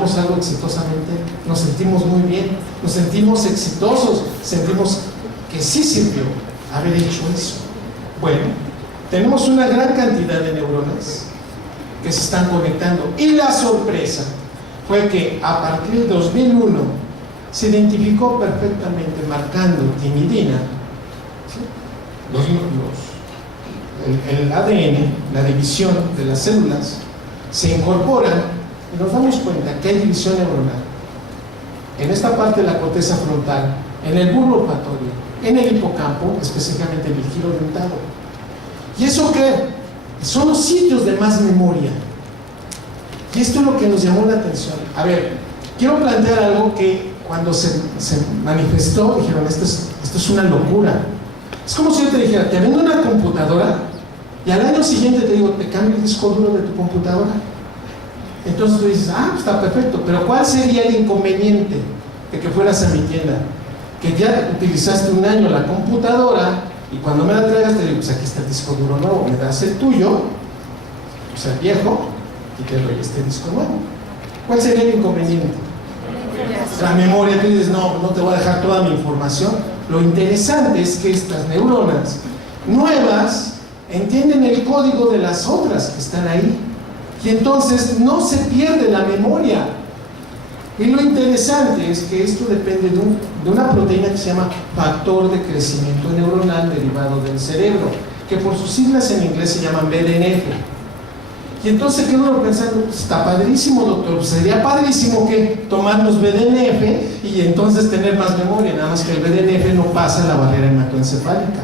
logramos algo exitosamente, nos sentimos muy bien, nos sentimos exitosos, sentimos que sí sirvió haber hecho eso. Bueno, tenemos una gran cantidad de neuronas que se están conectando, y la sorpresa fue que a partir de 2001 se identificó perfectamente, marcando timidina, ¿sí? El ADN, la división de las células, se incorporan y nos damos cuenta que hay división neuronal en esta parte de la corteza frontal, en el bulbo olfatorio, en el hipocampo, específicamente en el giro dentado. ¿Y eso qué? Son los sitios de más memoria. Y esto es lo que nos llamó la atención. A ver, quiero plantear algo que cuando se manifestó, dijeron, esto es una locura. Es como si yo te dijera, te vendo una computadora y al año siguiente te digo, te cambio el disco duro de tu computadora. Entonces tú dices, está perfecto, pero ¿cuál sería el inconveniente de que fueras a mi tienda? Que ya utilizaste un año la computadora y cuando me la traigas te digo, pues aquí está el disco duro nuevo, me das el tuyo, o sea, el viejo, y te doy este disco nuevo. ¿Cuál sería el inconveniente? La memoria. Tú dices, no te voy a dejar toda mi información. Lo interesante es que estas neuronas nuevas entienden el código de las otras que están ahí, y entonces no se pierde la memoria. Y lo interesante es que esto depende de una proteína que se llama factor de crecimiento neuronal derivado del cerebro, que por sus siglas en inglés se llaman BDNF. Y entonces quedó uno pensando, está padrísimo, doctor, sería padrísimo que tomarnos BDNF y entonces tener más memoria, nada más que el BDNF no pasa la barrera hematoencefálica.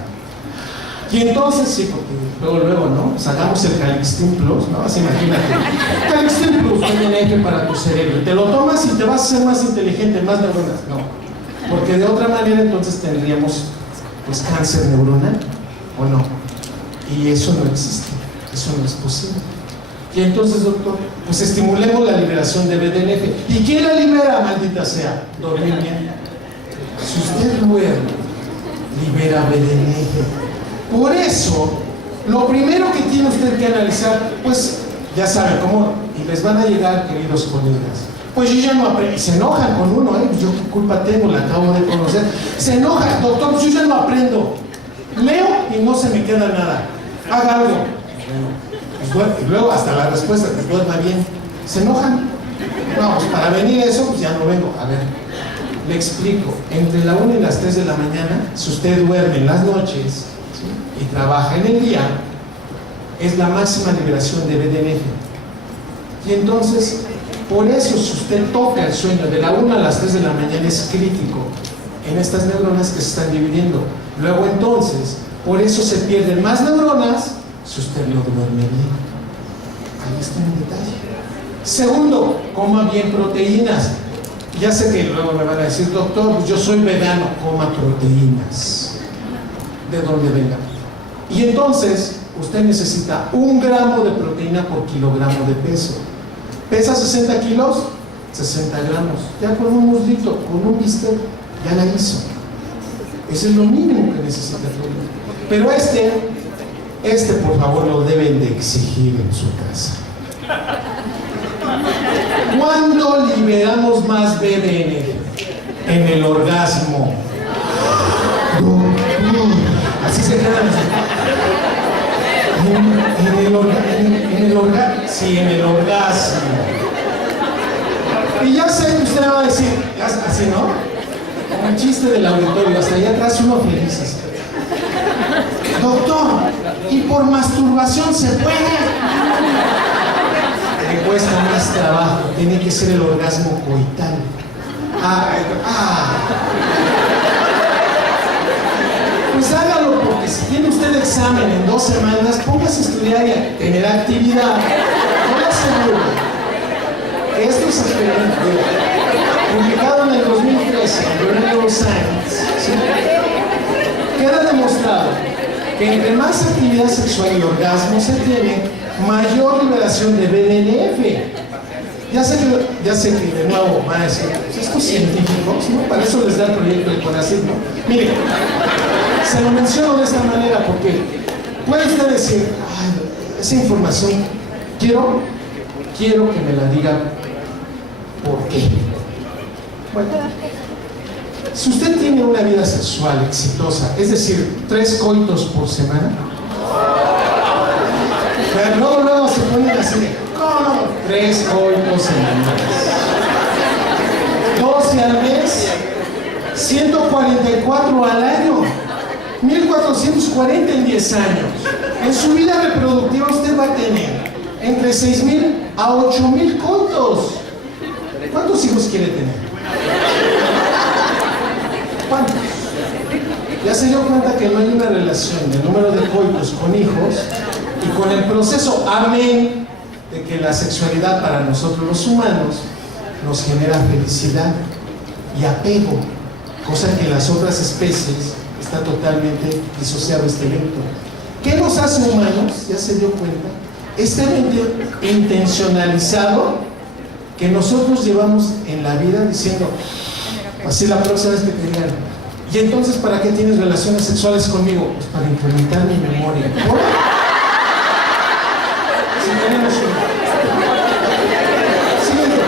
Y entonces, sí, porque luego, ¿no? Pues hagamos el Calixtin Plus, ¿no? Así imagínate. Calixtin Plus, BDNF para tu cerebro. Te lo tomas y te vas a hacer más inteligente, más neuronas. No. Porque de otra manera entonces tendríamos, pues, cáncer neuronal, ¿o no? Y eso no existe, eso no es posible. Y entonces, doctor, pues estimulemos la liberación de BDNF. ¿Y quién la libera, maldita sea? Dormir bien. Si usted duerme, libera BDNF. Por eso, lo primero que tiene usted que analizar, pues, ya sabe cómo, y les van a llegar, queridos colegas. Pues yo ya no aprendo, y se enojan con uno, yo qué culpa tengo, la acabo de conocer. Se enojan, doctor, pues yo ya no aprendo. Leo y no se me queda nada. Haga algo. Y luego hasta la respuesta, que duerma bien. ¿Se enojan? No, pues para venir a eso, pues ya no vengo. A ver, le explico. Entre la 1 y las 3 de la mañana, si usted duerme en las noches, ¿sí?, y trabaja en el día, es la máxima liberación de BDNF. Y entonces, por eso, si usted toca el sueño de la 1 a las 3 de la mañana, es crítico en estas neuronas que se están dividiendo. Luego entonces, por eso se pierden más neuronas si usted no duerme bien. Ahí está el detalle. Segundo, coma bien proteínas. Ya sé que luego me van a decir, doctor, pues yo soy vegano, coma proteínas. ¿De dónde venga? Y entonces, usted necesita 1 gramo de proteína por kilogramo de peso. ¿Pesa 60 kilos? 60 gramos. Ya con un muslito, con un bistec, ya la hizo. Ese es lo mínimo que necesita todo. Pero este por favor lo deben de exigir en su casa. ¿Cuándo liberamos más BDNF? En el orgasmo. Así se quedan. En el orgasmo. Sí, en el orgasmo. Y ya sé que usted va a decir, así, ¿no? Como el chiste del auditorio, hasta allá atrás uno feliz así. Doctor, ¿y por masturbación se puede? Le cuesta más trabajo, tiene que ser el orgasmo coital. Pues hágalo, porque si tiene usted examen en 2 semanas, póngase a estudiar y a tener actividad. No le aseguro. Esto es experimento publicado en el 2013 en Neuroscience. ¿Sí? Queda demostrado que entre más actividad sexual y orgasmo se tiene, mayor liberación de BDNF. Ya sé que de nuevo van a decir, estos científicos, ¿no? Para eso les da el proyecto de CONACYT, ¿no? Miren, se lo menciono de esta manera porque puede usted decir, esa información quiero que me la diga por ¿Por qué? Bueno, si usted tiene una vida sexual exitosa, es decir, 3 coitos por semana, pero luego se ponen así de, ¿cómo? 3 coitos semanales, 12 al mes, 144 al año, 1440 en 10 años. En su vida reproductiva usted va a tener entre 6,000 a 8,000 coitos. ¿Cuántos hijos quiere tener? ¿Cuántos? Ya se dio cuenta que no hay una relación del número de coitos con hijos y con el proceso, amén, de que la sexualidad para nosotros los humanos nos genera felicidad y apego, cosa que en las otras especies está totalmente disociado este evento. ¿Qué nos hace humanos? Ya se dio cuenta. Este evento intencionalizado que nosotros llevamos en la vida diciendo, así la próxima vez que te digan, y entonces ¿para qué tienes relaciones sexuales conmigo? Pues para incrementar mi memoria. ¿Por? Si tenemos siguiente.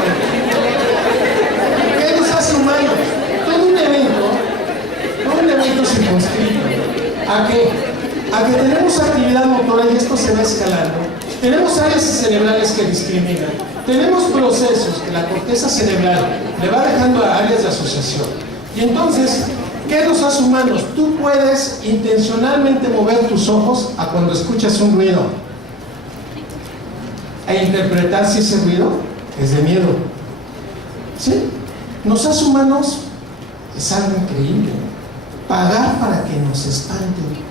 ¿Qué nos hace humanos? Todo un evento circunscrito. ¿A qué? A que tenemos actividad motora y esto se va escalando. Tenemos áreas cerebrales que discriminan. Tenemos procesos que la corteza cerebral le va dejando a áreas de asociación. Y entonces, ¿qué nos hace humanos? Tú puedes intencionalmente mover tus ojos a cuando escuchas un ruido e interpretar si ese ruido es de miedo. ¿Sí? Nos hace humanos, es algo increíble. Pagar para que nos espanten.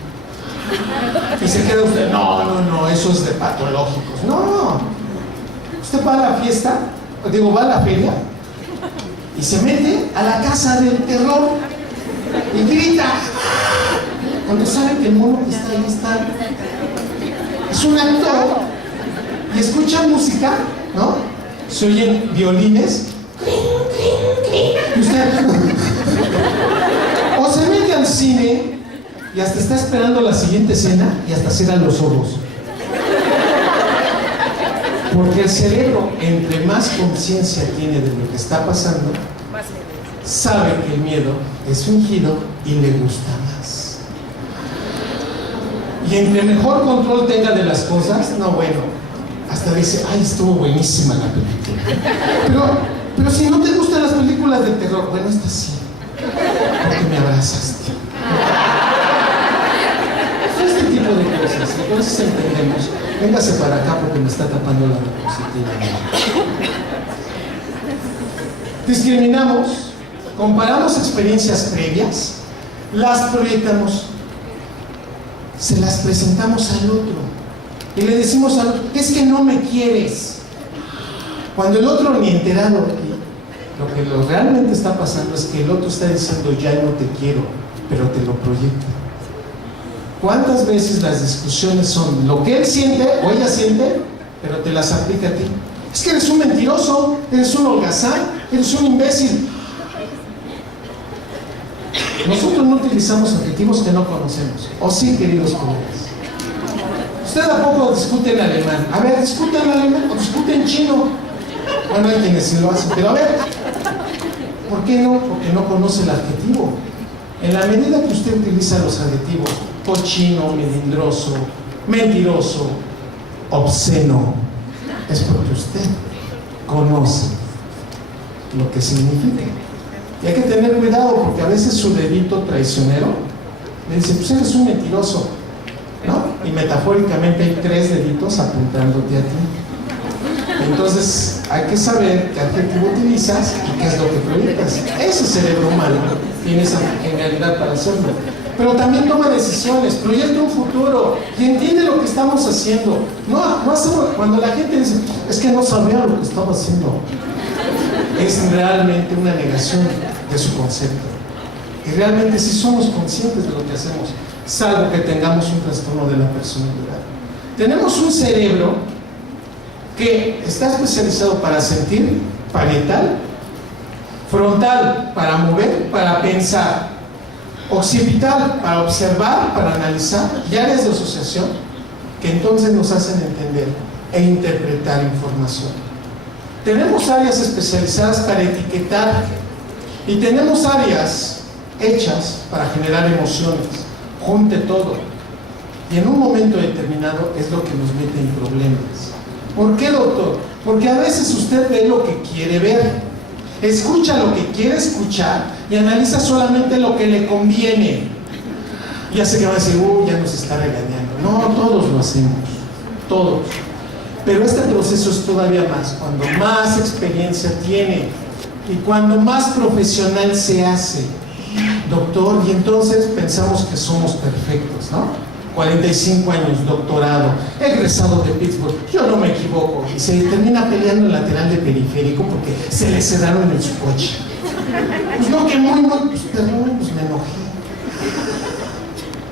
Y se queda usted, no, eso es de patológicos. No, usted va a la fiesta, va a la feria y se mete a la casa del terror y grita cuando sabe que el mono que está ahí es un actor y escucha música, ¿no? Se oyen violines y usted o se mete al cine y hasta está esperando la siguiente escena y hasta cierra los ojos. Porque el cerebro, entre más conciencia tiene de lo que está pasando, sabe que el miedo es fingido y le gusta más. Y entre mejor control tenga de las cosas, hasta dice, ay, estuvo buenísima la película. Pero si no te gustan las películas de terror, esta sí, porque me abrazaste. Este tipo de cosas, entonces entendemos. Véngase para acá porque me está tapando la diapositiva. Discriminamos, comparamos experiencias previas, las proyectamos, se las presentamos al otro y le decimos al otro, es que no me quieres. Cuando el otro ni enterado aquí, lo que realmente está pasando es que el otro está diciendo ya no te quiero, pero te lo proyecta. ¿Cuántas veces las discusiones son lo que él siente o ella siente, pero te las aplica a ti? Es que eres un mentiroso, eres un holgazán, eres un imbécil. Nosotros no utilizamos adjetivos que no conocemos. ¿O sí, queridos colegas? ¿Usted a poco discute en alemán? A ver, discute en alemán o discute en chino. Bueno, hay quienes sí lo hacen, pero a ver, ¿por qué no? Porque no conoce el adjetivo. En la medida que usted utiliza los adjetivos cochino, melindroso, mentiroso, obsceno, es porque usted conoce lo que significa. Y hay que tener cuidado porque a veces su dedito traicionero le dice, pues eres un mentiroso, ¿no? Y metafóricamente hay 3 deditos apuntándote a ti. Entonces hay que saber qué adjetivo utilizas y qué es lo que proyectas. Ese cerebro humano tiene esa genialidad para hacerlo. Pero también toma decisiones, proyecta un futuro y entiende lo que estamos haciendo. No hacemos, cuando la gente dice, es que no sabía lo que estaba haciendo, es realmente una negación de su concepto. Y realmente sí somos conscientes de lo que hacemos, salvo que tengamos un trastorno de la personalidad. Tenemos un cerebro que está especializado para sentir, parietal, frontal para mover, para pensar, occipital para observar, para analizar, y áreas de asociación que entonces nos hacen entender e interpretar información. Tenemos áreas especializadas para etiquetar y tenemos áreas hechas para generar emociones. Junte todo. Y en un momento determinado es lo que nos mete en problemas. ¿Por qué, doctor? Porque a veces usted ve lo que quiere ver, escucha lo que quiere escuchar y analiza solamente lo que le conviene. Y ya sé que va a decir, ya nos está regañando. No, todos lo hacemos, todos. Pero este proceso es todavía más, cuando más experiencia tiene y cuando más profesional se hace. Doctor, y entonces pensamos que somos perfectos, ¿no? 45 años, doctorado, egresado de Pittsburgh, yo no me equivoco. Y se termina peleando el lateral de periférico porque se le cerraron en su coche. Pues no, que muy, pues perdón, pues me enojé.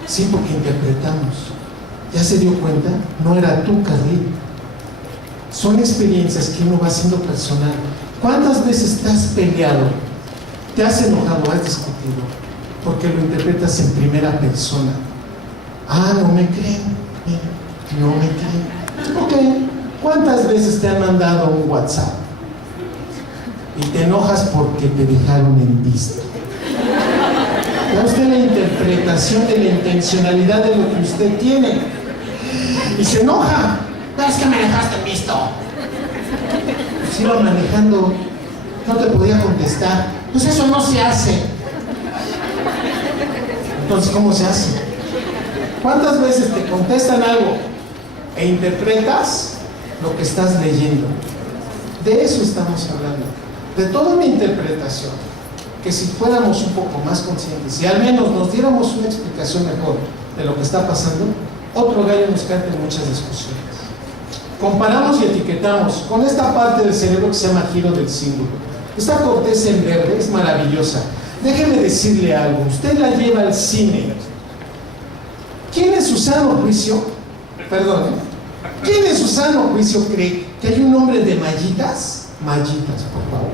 Sí, porque interpretamos. ¿Ya se dio cuenta? No era tu carril. Son experiencias que uno va haciendo personal. ¿Cuántas veces te has peleado? ¿Te has enojado? ¿Has discutido? Porque lo interpretas en primera persona. Ah, no me creen. No me creen. Ok. ¿Cuántas veces te han mandado un WhatsApp? Y te enojas porque te dejaron en visto. ¿Ve usted la interpretación de la intencionalidad de lo que usted tiene? Y se enoja. No, es que me dejaste en visto. Pues iba manejando, no te podía contestar. Pues eso no se hace. Entonces, ¿cómo se hace? ¿Cuántas veces te contestan algo e interpretas lo que estás leyendo? De eso estamos hablando. De toda una interpretación. Que si fuéramos un poco más conscientes y al menos nos diéramos una explicación mejor de lo que está pasando, otro gallo nos canta en muchas discusiones. Comparamos y etiquetamos con esta parte del cerebro que se llama giro del símbolo. Esta corteza en verde es maravillosa. Déjeme decirle algo, usted la lleva al cine. ¿Quién en su sano juicio, quién en su sano juicio cree que hay un hombre de mallitas? Mallitas, por favor.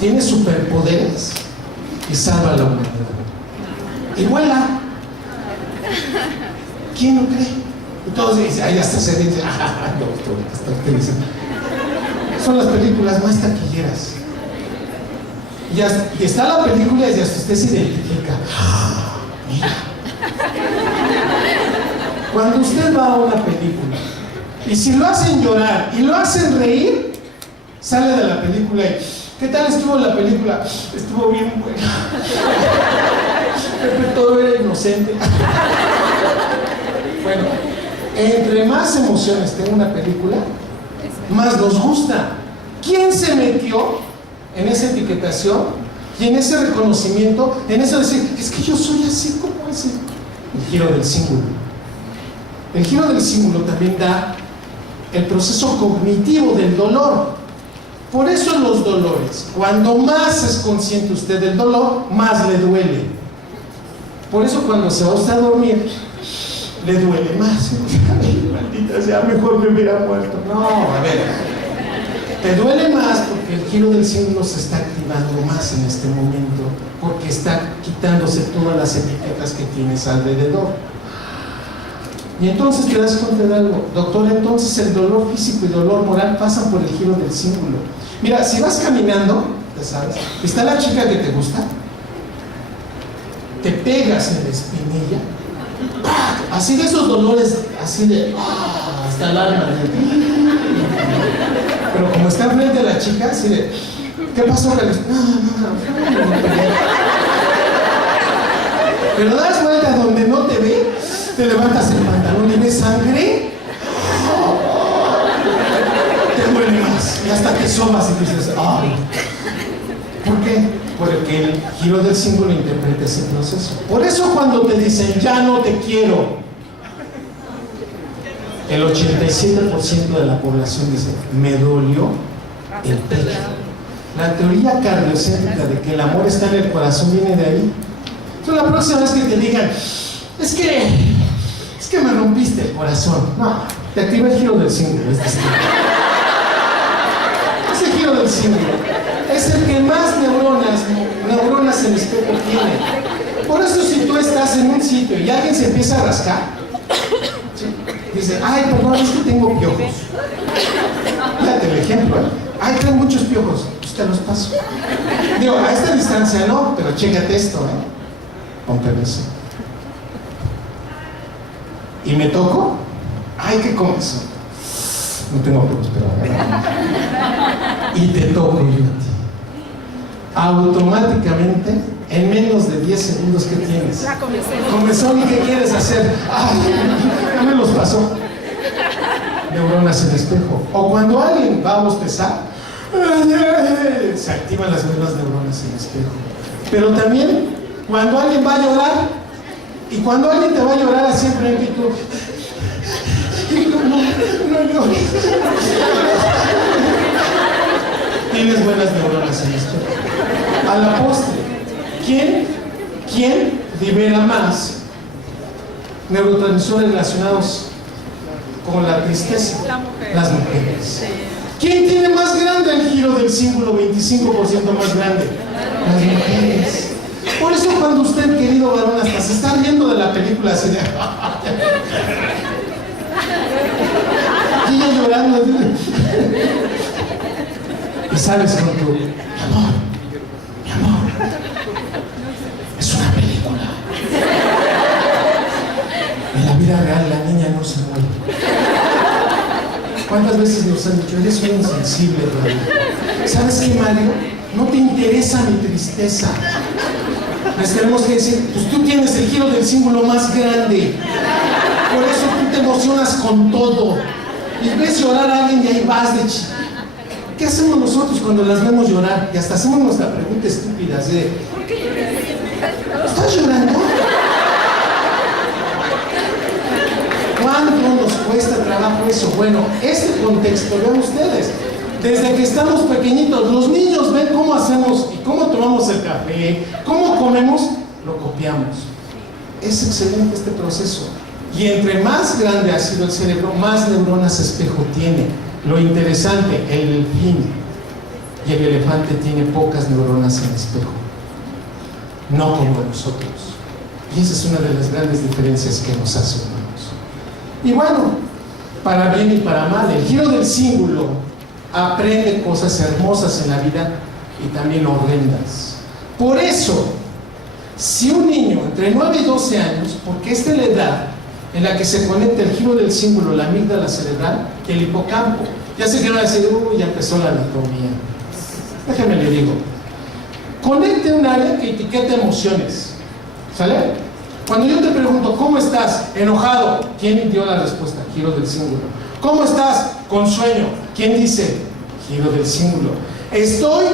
Tiene superpoderes y salva a la humanidad. Y vuela. ¿Quién no cree? Y todos dicen, ahí hasta se dice, doctor, ¿qué está usted diciendo? Son las películas más taquilleras. Y está la película y hasta usted se identifica. Mira. Cuando usted va a una película y si lo hacen llorar y lo hacen reír, sale de la película y ¿qué tal estuvo la película? Estuvo bien buena. Pepe todo era inocente. Bueno, entre más emociones tenga una película, más nos gusta. ¿Quién se metió en esa etiquetación y en ese reconocimiento, en eso de decir, es que yo soy así como ese? El giro del símbolo. El giro del símbolo también da el proceso cognitivo del dolor. Por eso los dolores, cuando más es consciente usted del dolor, más le duele. Por eso cuando se va usted a dormir, le duele más. Ay, maldita sea, mejor me hubiera muerto. No, a ver, te duele más porque el giro del símbolo se está activando más en este momento, porque está quitándose todas las etiquetas que tienes alrededor. Y entonces te das cuenta de algo, doctor, entonces el dolor físico y dolor moral pasan por el giro del símbolo. Mira, si vas caminando, ya sabes, está la chica que te gusta, te pegas en la espinilla, así de esos dolores, así de, hasta el alma. Pero como está enfrente de la chica, así de, ¿qué pasó, Carlos? No. Pero das vuelta donde no te ve, te levantas el pantalón y ves sangre, te duele más. Y hasta que somas y dices, ¡ay! ¿Por qué? Porque el giro del símbolo interpreta ese proceso. Por eso cuando te dicen, ya no te quiero, el 87% de la población dice, me dolió el pecho. La teoría cardiocéntrica de que el amor está en el corazón viene de ahí. Entonces la próxima vez que te digan, es que me rompiste el corazón. No, te activa el giro del símbolo. Ese giro del símbolo es el que más neuronas en el espejo tiene. Por eso si tú estás en un sitio y alguien se empieza a rascar, ¿sí? Dice, ay, perdón, es que tengo piojos. fíjate el ejemplo, ¿eh? Ay, traen muchos piojos, pues te los paso. Digo, a esta distancia no, pero chécate esto, ¿eh? Con permiso. ¿Y me toco? Ay, qué comezón. No tengo pelos, pero y te toco yo a ti. Automáticamente, en menos de 10 segundos, ¿qué tienes? La comezón. Comezón, ¿y qué quieres hacer? Ay, ya me los pasó. Neuronas en espejo. O cuando alguien va a bostezar, se activan las mismas neuronas en espejo. Pero también cuando alguien va a llorar, y cuando alguien te va a llorar así enfrente y tú, no llores. Tienes buenas neuronas en espejo. A la postre, ¿quién libera más neurotransmisores relacionados con la tristeza? La mujer. Las mujeres. Sí. ¿Quién tiene más grande el giro del símbolo 25% más grande? Las mujeres. Por eso cuando usted, querido varón, hasta se está riendo de la película así de... y ella llorando. Y sabes con tu... mi amor, es una película. En la vida real la niña no se muere. ¿Cuántas veces nos han dicho, eres un insensible, Mario? ¿Sabes qué, Mario? No te interesa mi tristeza. Les tenemos que decir, pues tú tienes el giro del símbolo más grande. Por eso tú te emocionas con todo. Y ves llorar a alguien y ahí vas de chiquito. ¿Qué hacemos nosotros cuando las vemos llorar? Y hasta hacemos nuestra pregunta estúpida, así de, ¿estás llorando? ¿Cuánto nos cuesta trabajo eso? Bueno, este contexto, vean ustedes, desde que estamos pequeñitos, los niños ven cómo hacemos y cómo tomamos el café, cómo comemos, lo copiamos. Es excelente este proceso. Y entre más grande ha sido el cerebro, más neuronas espejo tiene. Lo interesante, el delfín y el elefante tienen pocas neuronas en espejo. No como nosotros. Y esa es una de las grandes diferencias que nos hace humanos. Y bueno, para bien y para mal, el giro del símbolo aprende cosas hermosas en la vida y también horrendas. Por eso, si un niño entre 9 y 12 años, porque esta es la edad en la que se conecta el giro del símbolo, la amígdala cerebral y el hipocampo, ya sé que va a decir, ya empezó la anatomía. Déjame le digo, conecte un área que etiqueta emociones, ¿sale? Cuando yo te pregunto, ¿cómo estás? Enojado. ¿Quién dio la respuesta? Giro del símbolo. ¿Cómo estás? Con sueño. ¿Quién dice? Giro del símbolo. Estoy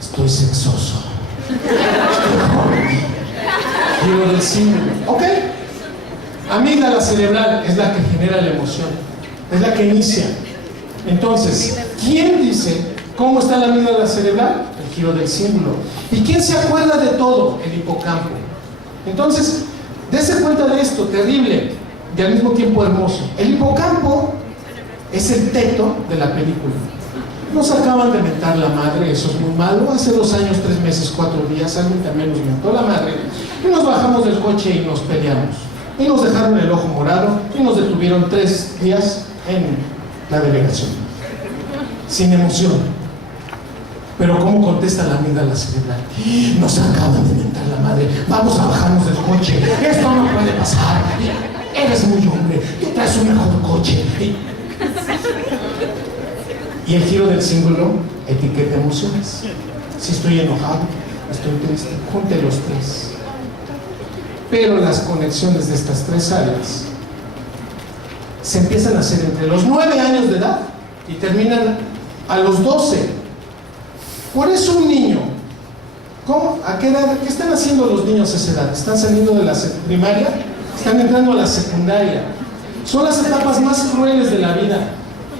sexoso. Estoy horny. Giro del símbolo. ¿Ok? Amígdala cerebral es la que genera la emoción. Es la que inicia. Entonces, ¿quién dice cómo está la amígdala cerebral? El giro del símbolo. ¿Y quién se acuerda de todo? El hipocampo. Entonces, dése cuenta de esto, terrible y al mismo tiempo hermoso. El hipocampo es el teto de la película. Nos acaban de mentar la madre, eso es muy malo. Hace 2 años, 3 meses, 4 días, alguien también nos mentó la madre. Y nos bajamos del coche y nos peleamos. Y nos dejaron el ojo morado y nos detuvieron 3 días en la delegación. Sin emoción. Pero ¿cómo contesta la amígdala cerebral? Nos acaban de mentar la madre, vamos a bajarnos del coche, esto no puede pasar, eres muy hombre, tú traes un mejor coche. Y el giro del símbolo etiqueta emociones. Si estoy enojado, estoy triste, junte los 3. Pero las conexiones de estas 3 áreas se empiezan a hacer entre los 9 años de edad y terminan a los 12. Por eso un niño, ¿a qué edad? ¿Qué están haciendo los niños a esa edad? ¿Están saliendo de la primaria? ¿Están entrando a la secundaria? Son las etapas más crueles de la vida.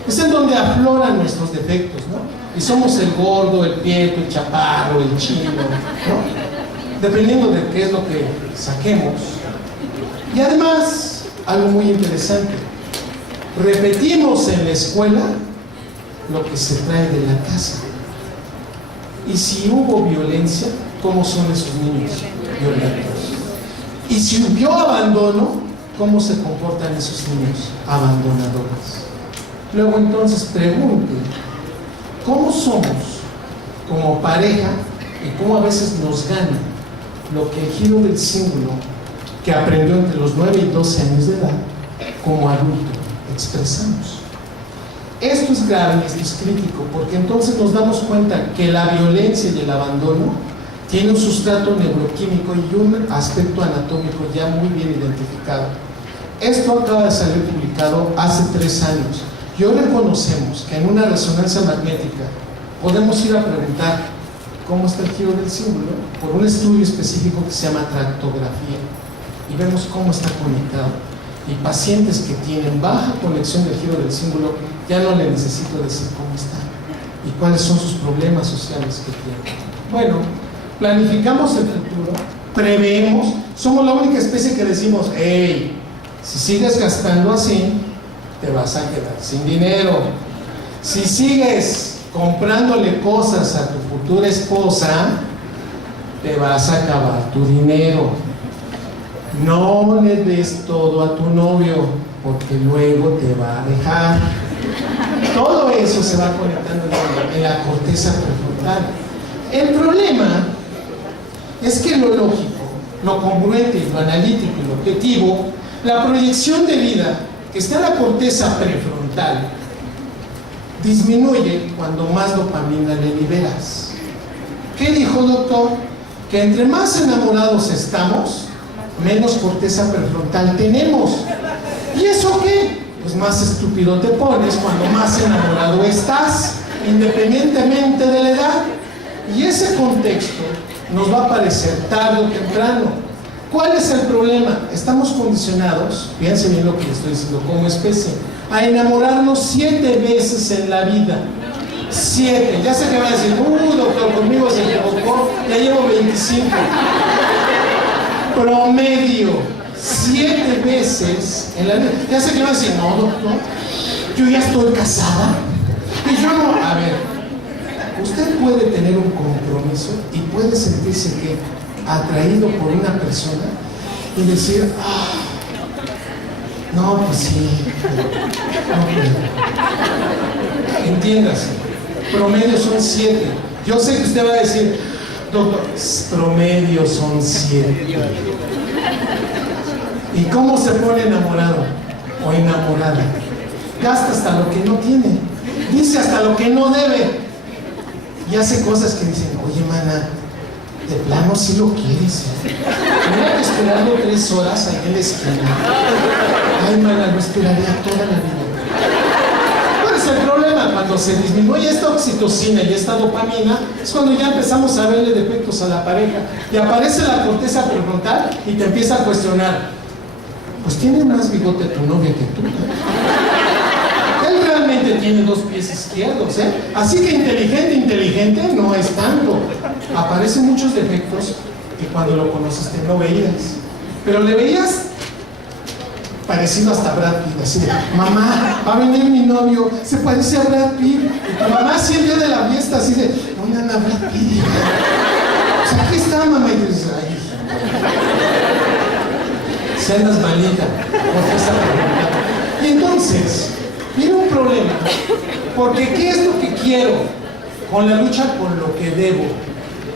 Es en donde afloran nuestros defectos, ¿no? Y somos el gordo, el prieto, el chaparro, el chino, ¿no? Dependiendo de qué es lo que saquemos. Y además, algo muy interesante, repetimos en la escuela lo que se trae de la casa. Y si hubo violencia, ¿cómo son esos niños violentos? Y si hubo abandono, ¿cómo se comportan esos niños abandonadores? luego entonces pregunte cómo somos como pareja y cómo a veces nos gana lo que el giro del cíngulo que aprendió entre los 9 y 12 años de edad como adulto expresamos. Esto es grave y esto es crítico, porque entonces nos damos cuenta que la violencia y el abandono tiene un sustrato neuroquímico y un aspecto anatómico ya muy bien identificado. Esto acaba de salir publicado hace 3 años y hoy reconocemos que en una resonancia magnética podemos ir a preguntar cómo está el giro del cíngulo por un estudio específico que se llama tractografía y vemos cómo está conectado. Y pacientes que tienen baja conexión del giro del cíngulo, ya no le necesito decir cómo están y cuáles son sus problemas sociales que tienen. Bueno, planificamos el futuro, preveemos, somos la única especie que decimos, hey, si sigues gastando así, te vas a quedar sin dinero. Si sigues comprándole cosas a tu futura esposa, te vas a acabar tu dinero. No le des todo a tu novio, porque luego te va a dejar. Todo eso se va conectando en la corteza prefrontal. El problema es que lo lógico, lo congruente, lo analítico y lo objetivo, la proyección de vida que está en la corteza prefrontal disminuye cuando más dopamina le liberas. ¿Qué dijo, doctor? Que entre más enamorados estamos, menos corteza prefrontal tenemos. ¿Y eso qué? Pues más estúpido te pones cuando más enamorado estás, independientemente de la edad. Y ese contexto nos va a aparecer tarde o temprano. ¿Cuál es el problema? Estamos condicionados, fíjense bien lo que les estoy diciendo, como especie, a enamorarnos 7 veces en la vida. 7. Ya sé que van a decir, doctor, conmigo se equivocó, ya llevo 25. Promedio, 7 veces en la vida. Ya sé que van a decir, no, doctor, yo ya estoy casada. Y yo no. A ver, usted puede tener un compromiso y puede sentirse que atraído por una persona y decir, no, pues sí, no, entiéndase, promedio son 7. Yo sé que usted va a decir, doctor, promedio son 7. ¿Y cómo se pone enamorado o enamorada? Gasta hasta lo que no tiene, dice hasta lo que no debe y hace cosas que dicen, oye, mana, de plano sí lo quieres, mira que esperando 3 horas ahí en la esquina. Ay, mana, lo esperaría toda la vida. ¿Cuál es el problema? Cuando se disminuye esta oxitocina y esta dopamina, es cuando ya empezamos a verle defectos a la pareja y aparece la corteza prefrontal y te empieza a cuestionar, pues tiene más bigote tu novia que tú, Él realmente tiene 2 pies izquierdos, Así que inteligente no es tanto. Aparecen muchos defectos que cuando lo conociste no veías, pero le veías parecido hasta Brad Pitt, así de, mamá, va a venir mi novio, se parece a Brad Pitt. Y tu mamá así el día de la fiesta, así de, ¿dónde anda Brad Pitt? O sea, aquí está, mamá, y dices, ay, si andas malita, porque está preguntando. Y entonces, viene un problema, porque ¿qué es lo que quiero? Con la lucha con lo que debo.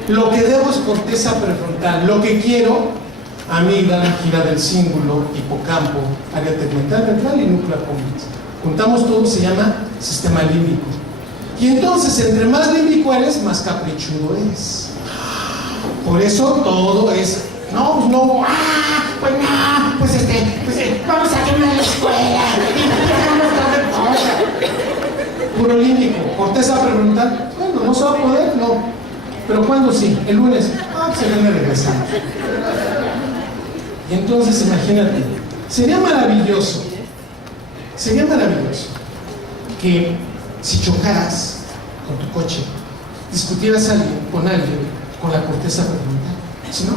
Lo que debo es corteza prefrontal. Lo que quiero, amígdala, gira del cíngulo, hipocampo, área tegmental ventral y núcleo accumbens. Juntamos todo, se llama sistema límbico. Y entonces, entre más límbico eres, más caprichudo eres. Por eso todo es, no, vamos a quemar la escuela, puro límbico, corteza prefrontal, bueno, no se va a poder, no. Pero ¿cuándo sí? El lunes, pues el lunes regresamos. Y entonces imagínate, sería maravilloso que si chocaras con tu coche, discutieras con alguien con la corteza prefrontal, si no,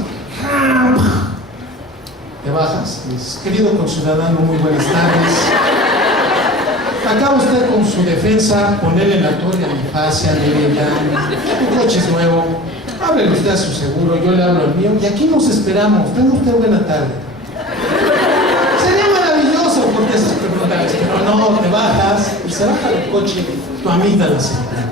te bajas, dices, querido conciudadano, muy buenas tardes. Acaba usted con su defensa, ponerle la torre a mi fascia, tu coche es nuevo, háblele usted a su seguro, yo le hablo al mío, y aquí nos esperamos, tenga usted buena tarde. Sería maravilloso cortezas prefrontales, pero no, te bajas y y se baja del coche, tu amígdala se prende.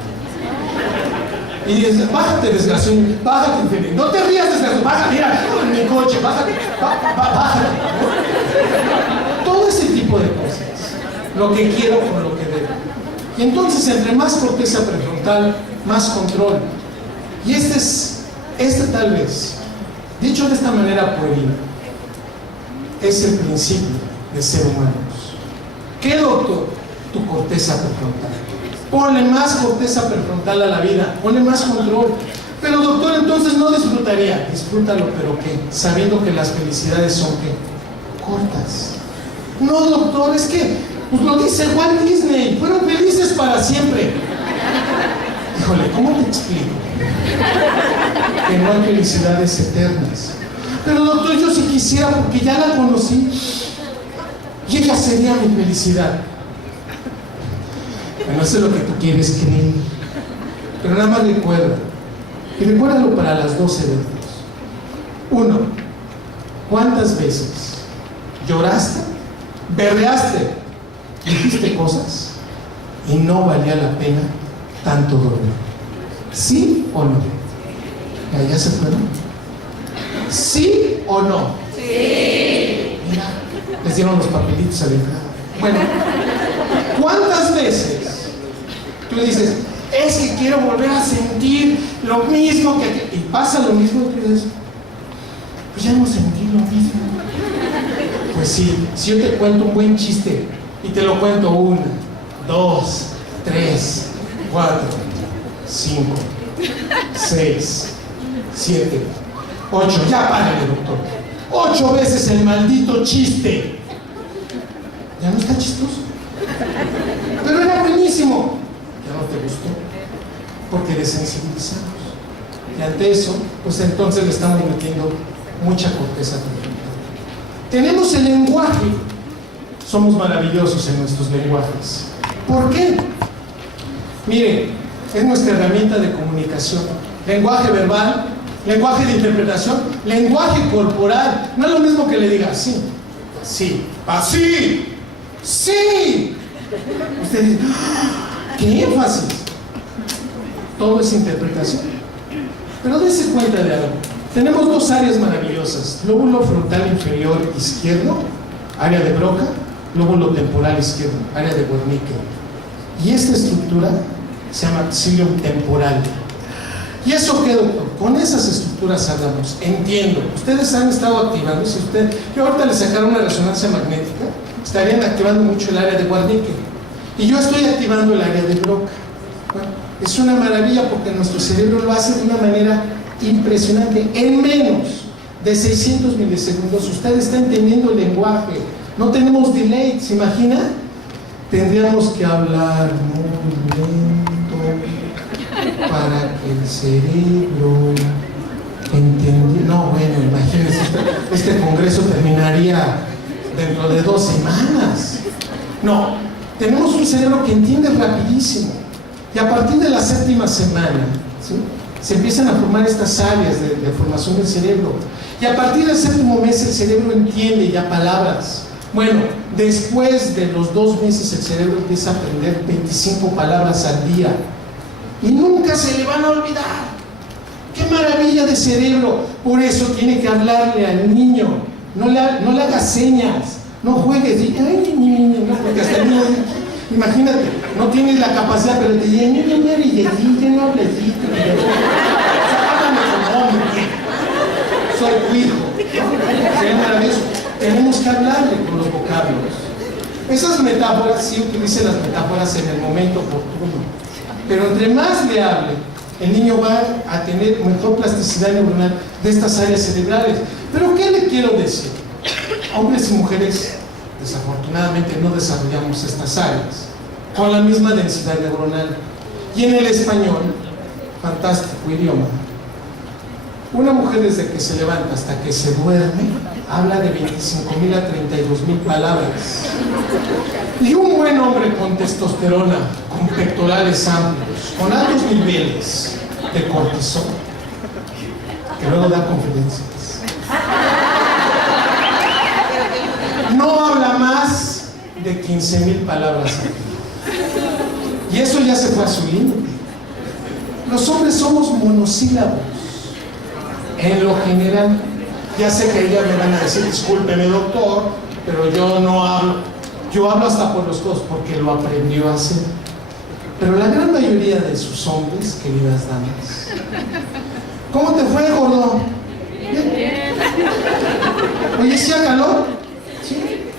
Y dices, bájate, desgraciado, bájate, infeliz. No te rías, desgraciado, bájate, mira, en mi coche, bájate, bájate. Todo ese tipo de cosas. Lo que quiero con lo que debo. Y entonces, entre más corteza prefrontal, más control. Y este tal vez, dicho de esta manera pueril, es el principio de ser humanos. ¿Qué, doctor? Tu corteza prefrontal. Ponle más corteza prefrontal a la vida, ponle más control. Pero doctor, entonces no disfrutaría. Disfrútalo, pero ¿qué? Sabiendo que las felicidades son ¿qué? Cortas. No, doctor, es que pues lo dice Walt Disney, fueron felices para siempre. Híjole, ¿cómo te explico? Que no hay felicidades eternas. Pero doctor, yo sí quisiera porque ya la conocí y ella sería mi felicidad. Bueno, eso es lo que tú quieres creer. Pero nada más recuerda. Y recuérdalo para las 12 eventos. 1. ¿Cuántas veces lloraste, berreaste, dijiste cosas y no valía la pena tanto dolor? ¿Sí o no? ¿Ya se fueron? ¿Sí o no? Sí. Mira, les dieron los papelitos a la entrada. Bueno, ¿cuántas veces tú dices, es que quiero volver a sentir lo mismo que... y pasa lo mismo y tú dices, pues ya no sentí lo mismo? Pues sí, si yo te cuento un buen chiste y te lo cuento 1, 2, 3, 4, 5, 6, 7, 8, ya párale, doctor. 8 veces el maldito chiste. Ya no está chistoso. Pero era buenísimo. Ya no te gustó. Porque desensibilizamos. Y ante eso, pues entonces le estamos metiendo mucha corteza prefrontal. Tenemos el lenguaje. Somos maravillosos en nuestros lenguajes. ¿Por qué? Miren, es nuestra herramienta de comunicación. Lenguaje verbal, lenguaje de interpretación, lenguaje corporal. No es lo mismo que le diga así, así, así, sí. Usted dice, ¡qué énfasis! Todo es interpretación. Pero dése cuenta de algo. Tenemos 2 áreas maravillosas: lóbulo frontal inferior izquierdo, área de Broca; lóbulo temporal izquierdo, área de Wernicke. Y esta estructura se llama cilium temporal. ¿Y eso qué, doctor? Con esas estructuras hablamos. Entiendo, ustedes han estado activando, yo ahorita les sacaron una resonancia magnética, estarían activando mucho el área de Wernicke. Y yo estoy activando el área de Broca. Bueno, es una maravilla porque nuestro cerebro lo hace de una manera impresionante. En menos de 600 milisegundos usted está entendiendo el lenguaje. No tenemos delay, ¿se imagina? Tendríamos que hablar muy lento para que el cerebro entendiera. No, bueno, imagínense, este congreso terminaría dentro de 2 semanas. No, tenemos un cerebro que entiende rapidísimo. Y a partir de la 7ª semana, ¿sí?, se empiezan a formar estas áreas de formación del cerebro. Y a partir del 7º mes el cerebro entiende ya palabras. Bueno, después de los 2 meses el cerebro empieza a aprender 25 palabras al día. Y nunca se le van a olvidar. ¡Qué maravilla de cerebro! Por eso tiene que hablarle al niño. No le hagas señas. No juegues. Ay, niño, no, porque hasta el niño... Imagínate, no tienes la capacidad, pero te dicen, no hables, sácame tu nombre. Soy tu hijo. Sería maravilloso. Tenemos que hablarle con los vocablos. Esas metáforas, sí utilice las metáforas en el momento oportuno. Pero entre más le hable, el niño va a tener mejor plasticidad neuronal de estas áreas cerebrales. Pero ¿qué le quiero decir? Hombres y mujeres, desafortunadamente, no desarrollamos estas áreas con la misma densidad neuronal. Y en el español, fantástico idioma, una mujer desde que se levanta hasta que se duerme habla de 25,000 a 32,000 palabras. Y un buen hombre con testosterona, con pectorales amplios, con altos niveles de cortisol, que luego da conferencias, no habla más de 15,000 palabras al día. Y eso ya se fue a su límite. Los hombres somos monosílabos, en lo general. Ya sé que ellas me van a decir, discúlpeme doctor, pero yo no hablo. Yo hablo hasta por los codos, porque lo aprendió a hacer. Pero la gran mayoría de sus hombres, queridas damas, ¿cómo te fue, gordo? Bien. Oye, ¿sí ha calor? Sí.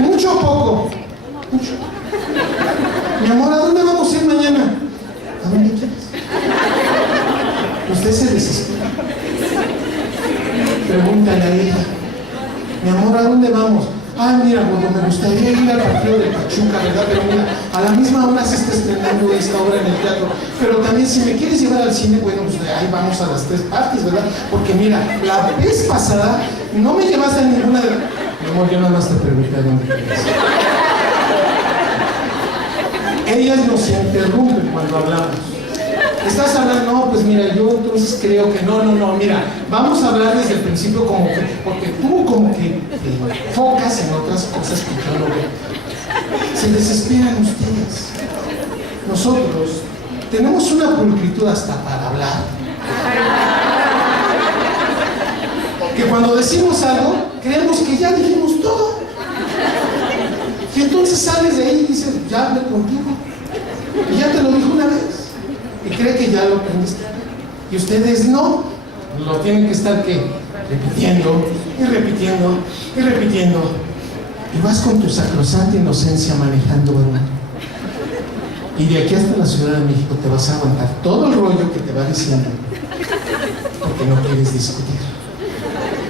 ¿Mucho o poco? Mucho. Mi amor, ¿a dónde vamos a ir mañana? ¿A dónde quieres? Usted se desespera. Pregúntale a ella. Mi amor, ¿a dónde vamos? Ah, mira, gordo, me gustaría ir al partido de Pachuca, ¿verdad? Pero mira, a la misma hora se está estrenando esta obra en el teatro. Pero también, si me quieres llevar al cine, bueno, pues ahí vamos a las 3 partes, ¿verdad? Porque mira, la vez pasada no me llevaste a ninguna de las... Mi amor, yo nada más te pregunté a dónde quieres. Ellas nos interrumpen cuando hablamos. ¿Estás hablando? No, pues mira, yo entonces creo que no, mira, vamos a hablar desde el principio como que, porque tú como que te enfocas en otras cosas que yo no veo. Se desesperan ustedes. Nosotros tenemos una pulcritud hasta para hablar. Que cuando decimos algo, creemos que ya dijimos todo. Y entonces sales de ahí y dices, ya hablé contigo. Y ya te lo dijo una vez. Y cree que ya lo aprendiste. Y ustedes no. Lo tienen que estar, ¿qué? Repitiendo, y repitiendo, y repitiendo. Y vas con tu sacrosanta inocencia manejando, ¿verdad? Y de aquí hasta la Ciudad de México te vas a aguantar todo el rollo que te va diciendo. Porque no quieres discutir.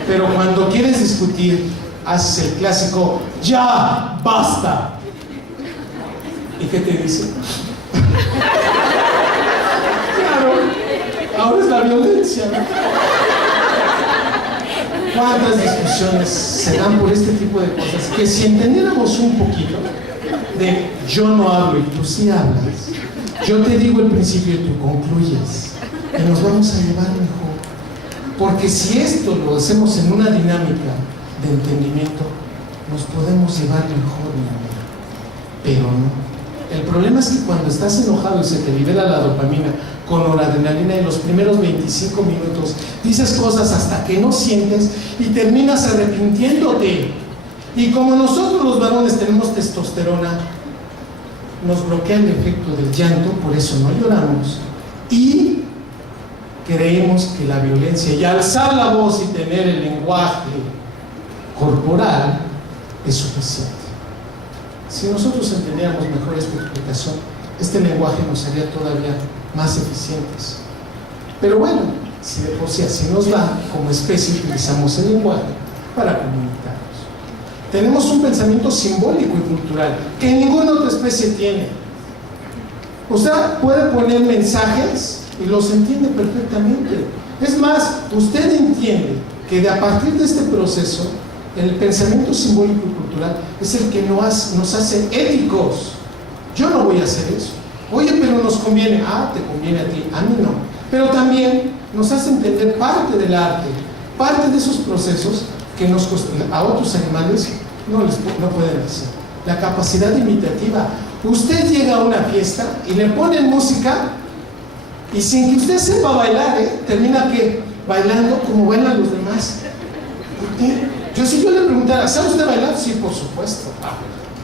Pero cuando quieres discutir, haces el clásico, ¡ya! ¡Basta! ¿Y qué te dice? Ahora es la violencia, ¿no? ¿Cuántas discusiones se dan por este tipo de cosas? Que si entendiéramos un poquito de yo no hablo y tú sí hablas, yo te digo el principio y tú concluyes, que nos vamos a llevar mejor. Porque si esto lo hacemos en una dinámica de entendimiento, nos podemos llevar mejor, mi amor. Pero no. El problema es que cuando estás enojado y se te libera la dopamina con noradrenalina, en los primeros 25 minutos dices cosas hasta que no sientes y terminas arrepintiéndote. Y como nosotros los varones tenemos testosterona, nos bloquea el efecto del llanto, por eso no lloramos. Y creemos que la violencia y alzar la voz y tener el lenguaje corporal es suficiente. Si nosotros entendiéramos mejor esta explicación, este lenguaje nos haría todavía más eficientes. Pero bueno, si de por sí así nos va, como especie utilizamos el lenguaje para comunicarnos. Tenemos un pensamiento simbólico y cultural que ninguna otra especie tiene. Usted puede poner mensajes y los entiende perfectamente. Es más, usted entiende que a partir de este proceso, el pensamiento simbólico y cultural es el que nos hace éticos. Yo no voy a hacer eso. Oye, pero nos conviene. Ah, te conviene a ti, a mí no. Pero también nos hace entender parte del arte, parte de esos procesos que a otros animales no pueden hacer. La capacidad imitativa. Usted llega a una fiesta y le ponen música y sin que usted sepa bailar, termina que bailando como bailan los demás. ¿Por qué? Si yo le preguntara, ¿sabe usted bailar? Sí, por supuesto.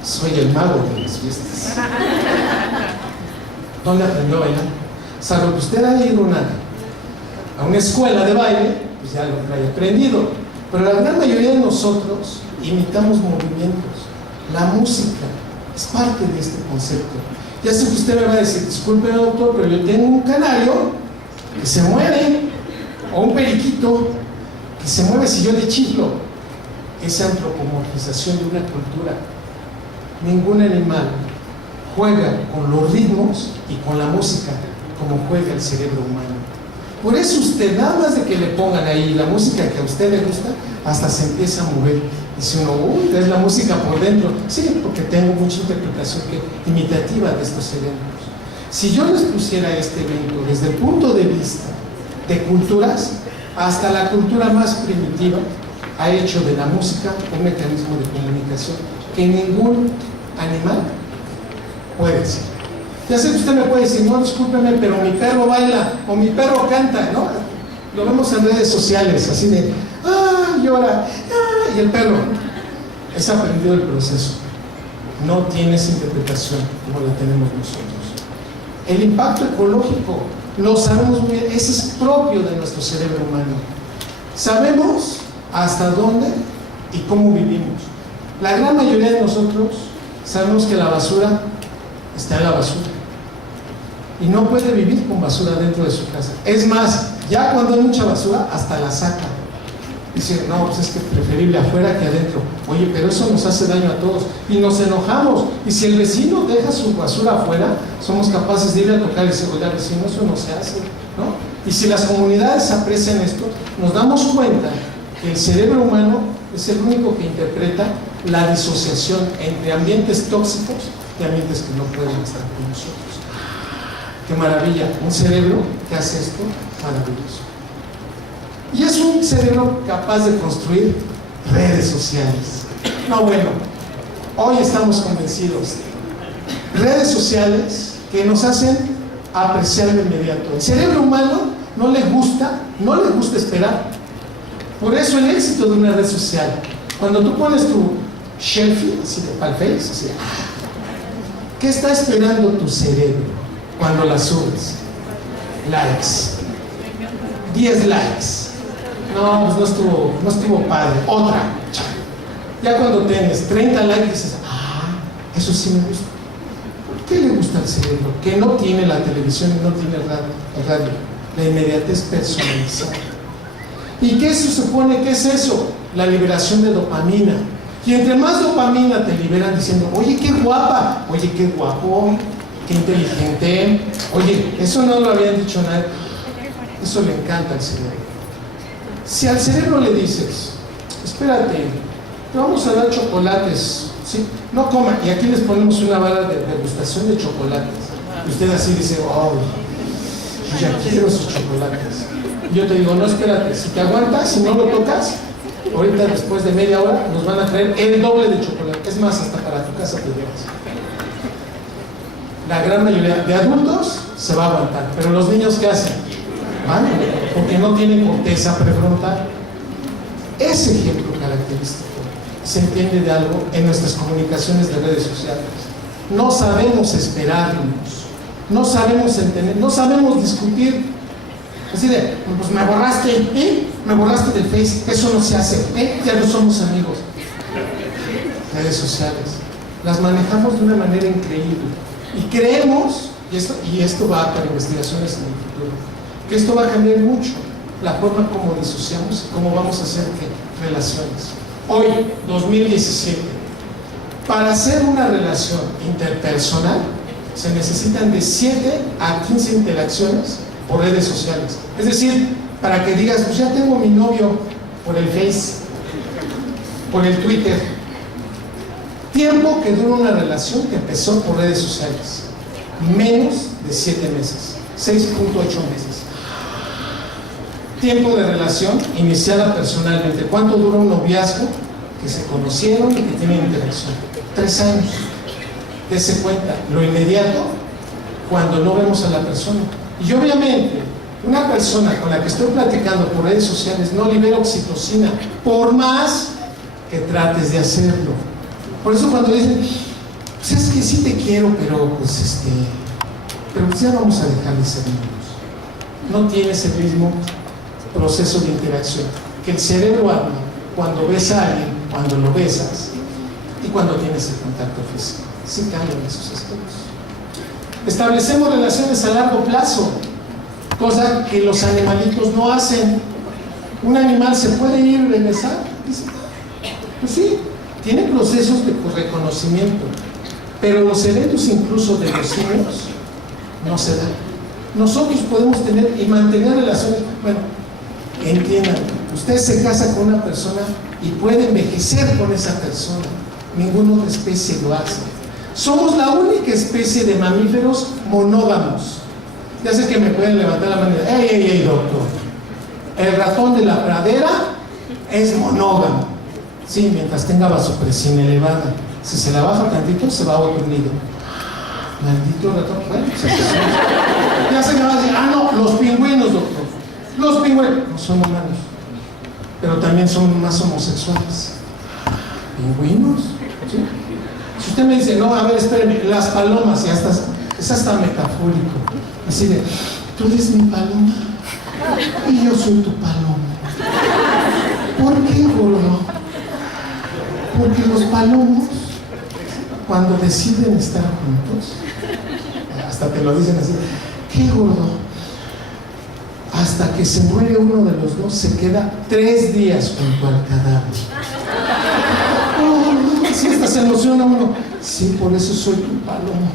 Soy el mago de las fiestas. ¿Dónde aprendió a bailar? Salvo que usted haya ido a una escuela de baile, pues ya lo trae aprendido. Pero la gran mayoría de nosotros imitamos movimientos. La música es parte de este concepto. Ya sé que usted me va a decir, disculpe doctor, pero yo tengo un canario que se mueve, o un periquito que se mueve si yo le chiflo. Esa antropomorfización de una cultura. Ningún animal juega con los ritmos y con la música como juega el cerebro humano. Por eso usted, nada más de que le pongan ahí la música que a usted le gusta, hasta se empieza a mover. Dice uno, uy, es la música por dentro. Sí, porque tengo mucha interpretación imitativa de estos eventos. Si yo les pusiera este evento desde el punto de vista de culturas, hasta la cultura más primitiva ha hecho de la música un mecanismo de comunicación que ningún animal Puede ser. Ya sé que usted me puede decir, no, discúlpeme, pero mi perro baila o mi perro canta, ¿no? Lo vemos en redes sociales, así de, llora, y el perro. Es aprendido el proceso. No tiene esa interpretación como la tenemos nosotros. El impacto ecológico, lo sabemos muy bien, ese es propio de nuestro cerebro humano. Sabemos hasta dónde y cómo vivimos. La gran mayoría de nosotros sabemos que la basura está en la basura y no puede vivir con basura dentro de su casa. Es más, ya cuando hay mucha basura, hasta la saca. Dice, no, pues es que preferible afuera que adentro. Oye, pero eso nos hace daño a todos y nos enojamos. Y si el vecino deja su basura afuera, somos capaces de ir a tocar y decir, oiga, vecino, eso no se hace, ¿no? Y si las comunidades aprecian esto, nos damos cuenta que el cerebro humano es el único que interpreta la disociación entre ambientes tóxicos y ambientes que no pueden estar con nosotros. ¡Qué maravilla! Un cerebro que hace esto, maravilloso. Y es un cerebro capaz de construir redes sociales. No, bueno, hoy estamos convencidos. Redes sociales que nos hacen apreciar de inmediato. El cerebro humano no le gusta esperar. Por eso el éxito de una red social, cuando tú pones tu selfie, así de pal face, así, ¿qué está esperando tu cerebro cuando la subes? Likes. 10 likes. No, pues no estuvo padre. Otra. Ya cuando tienes 30 likes dices, eso sí me gusta. ¿Por qué le gusta al cerebro? Que no tiene la televisión y no tiene el radio. La inmediatez personalizada. ¿Y qué se supone que es eso? La liberación de dopamina. Y entre más dopamina te liberan diciendo, oye, qué guapa, oye, qué guapo, qué inteligente, oye, eso no lo habían dicho nadie. Eso le encanta al cerebro. Si al cerebro le dices, espérate, te vamos a dar chocolates, ¿sí? No coma, y aquí les ponemos una vara de degustación de chocolates. Y usted así dice, oh, yo ya quiero esos chocolates. Y yo te digo, no, espérate, si te aguantas, si no lo tocas, ahorita después de media hora nos van a traer el doble de chocolate. Es más, hasta para tu casa te llevas. La gran mayoría de adultos se va a aguantar, pero los niños, ¿qué hacen? Van, porque no tienen corteza prefrontal. Ese ejemplo característico se entiende de algo en nuestras comunicaciones de redes sociales. No sabemos esperarnos, no sabemos entender, no sabemos discutir. Así de, pues me borraste, me borraste del Face, eso no se hace, ya no somos amigos. Redes sociales, las manejamos de una manera increíble y creemos, y esto va para investigaciones en el futuro, que esto va a cambiar mucho la forma como disociamos y cómo vamos a hacer relaciones. Hoy, 2017, para hacer una relación interpersonal se necesitan de 7 a 15 interacciones por redes sociales. Es decir, para que digas, pues ya tengo mi novio por el Face, por el Twitter. Tiempo que dura una relación que empezó por redes sociales. Menos de 7 meses, 6.8 meses. Tiempo de relación iniciada personalmente. ¿Cuánto dura un noviazgo? Que se conocieron y que tienen interacción. 3 años. Dese cuenta, lo inmediato, cuando no vemos a la persona. Y obviamente, una persona con la que estoy platicando por redes sociales no libera oxitocina, por más que trates de hacerlo. Por eso cuando dicen, pues es que sí te quiero, pero pues ya vamos a dejar de ser amigos. No tienes el mismo proceso de interacción que el cerebro habla cuando ves a alguien, cuando lo besas y cuando tienes el contacto físico. Sí cambian esos aspectos. Establecemos relaciones a largo plazo, cosa que los animalitos no hacen. Un animal se puede ir y regresar. Dice, pues sí, tiene procesos de reconocimiento, pero los eventos incluso de los simios no se dan. Nosotros podemos tener y mantener relaciones. Bueno, entiendan, usted se casa con una persona y puede envejecer con esa persona. Ninguna otra especie lo hace. Somos la única especie de mamíferos monógamos. Ya sé que me pueden levantar la mano y decir, ¡ey, doctor! El ratón de la pradera es monógamo. Sí, mientras tenga vasopresina elevada. Si se la baja tantito, se va a otro nido. Maldito ratón. Bueno, pues ya se me va a decir, no, los pingüinos, doctor. Los pingüinos no son humanos, pero también son más homosexuales. ¿Pingüinos? ¿Sí? Si usted me dice, no, a ver, espéreme, las palomas, ya estás, es hasta metafórico. Así de, tú eres mi paloma y yo soy tu paloma. ¿Por qué, gordo? Porque los palomos, cuando deciden estar juntos, hasta te lo dicen así, ¿qué, gordo? Hasta que se muere uno de los dos, se queda 3 días junto al cadáver. Si hasta se emociona uno. Sí, por eso soy tu paloma.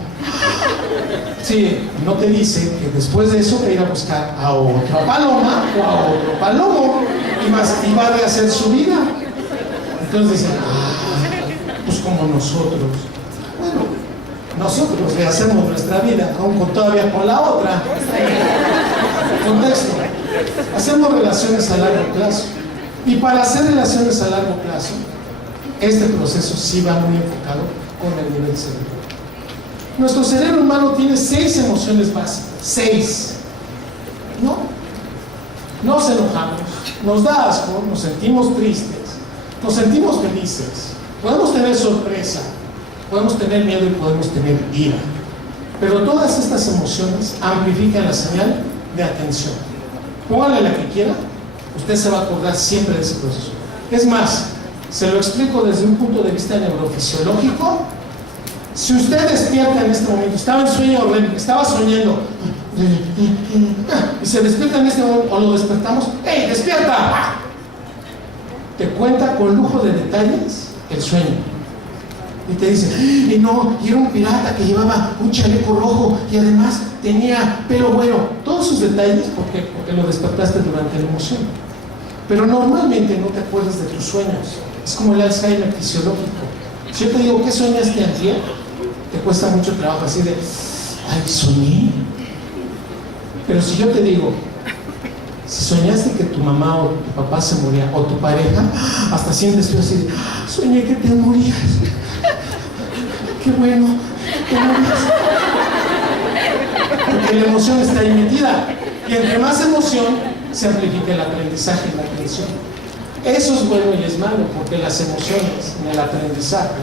Sí, no te dice que después de eso va a ir a buscar a otra paloma o a otro palomo y va a rehacer su vida. Entonces dicen, pues como nosotros. Bueno, nosotros rehacemos nuestra vida, aún todavía con la otra. Contexto. Hacemos relaciones a largo plazo. Y para hacer relaciones a largo plazo, este proceso sí va muy enfocado con el nivel cerebral. Nuestro cerebro humano tiene 6 emociones básicas. 6. ¿No? Nos enojamos, nos da asco, nos sentimos tristes, nos sentimos felices, podemos tener sorpresa, podemos tener miedo y podemos tener ira. Pero todas estas emociones amplifican la señal de atención. Póngale la que quiera, usted se va a acordar siempre de ese proceso. Es más, se lo explico desde un punto de vista neurofisiológico. Si usted despierta en este momento, estaba en sueño horrible, estaba soñando, y se despierta en este momento, o lo despertamos, ¡hey, despierta! Te cuenta con lujo de detalles el sueño. Y te dice, y no, y era un pirata que llevaba un chaleco rojo y además tenía pelo güero. Todos sus detalles, porque lo despertaste durante la emoción. Pero normalmente no te acuerdas de tus sueños. Es como el Alzheimer fisiológico. Si yo te digo, ¿qué soñaste antier? Te cuesta mucho trabajo así de, ay, soñé. Pero si yo te digo, si soñaste que tu mamá o tu papá se moría, o tu pareja, hasta sientes tú así de, soñé que te morías. Qué bueno, te morías. Porque la emoción está ahí metida. Y entre más emoción, se amplifica el aprendizaje y la atención. Eso es bueno y es malo, porque las emociones en el aprendizaje,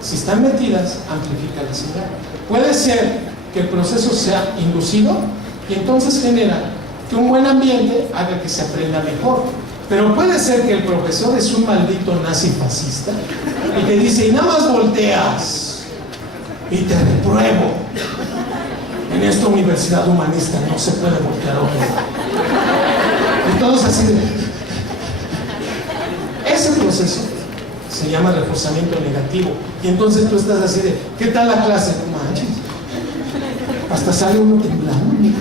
si están metidas, amplifica la señal. Puede ser que el proceso sea inducido y entonces genera que un buen ambiente haga que se aprenda mejor. Pero puede ser que el profesor es un maldito nazi fascista y te dice, y nada más volteas y te repruebo. En esta universidad humanista no se puede voltear a otro. Y todos así de... Ese proceso se llama reforzamiento negativo. Y entonces tú estás así de, ¿qué tal la clase? No manches. Hasta sale uno temblando.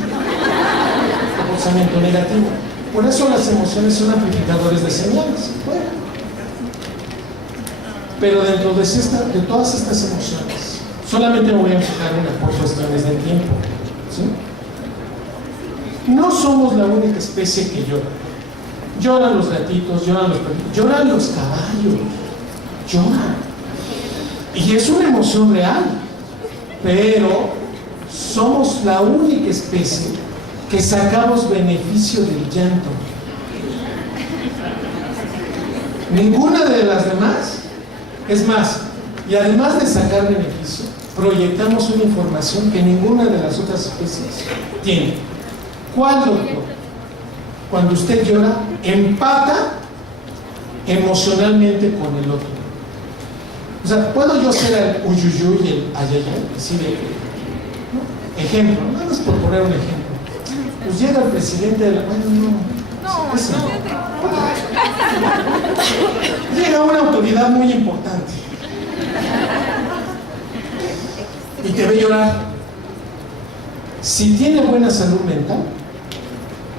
Reforzamiento negativo. Por eso las emociones son amplificadores de señales. Bueno. Pero dentro de todas estas emociones, solamente me voy a enfocar una por cuestiones del tiempo. ¿Sí? No somos la única especie que llora. Lloran los gatitos, lloran los perritos, lloran los caballos, lloran. Y es una emoción real, pero somos la única especie que sacamos beneficio del llanto. Ninguna de las demás. Es más, y además de sacar beneficio, proyectamos una información que ninguna de las otras especies tiene. ¿Cuál, doctor? Cuando usted llora, empata emocionalmente con el otro. O sea, ¿puedo yo ser el uyuyuy y el ayayay? Así de, ¿no? Ejemplo, nada más por poner un ejemplo. Pues llega el presidente de la... Bueno, no. Eso. Llega una autoridad muy importante y te ve llorar. Si tiene buena salud mental,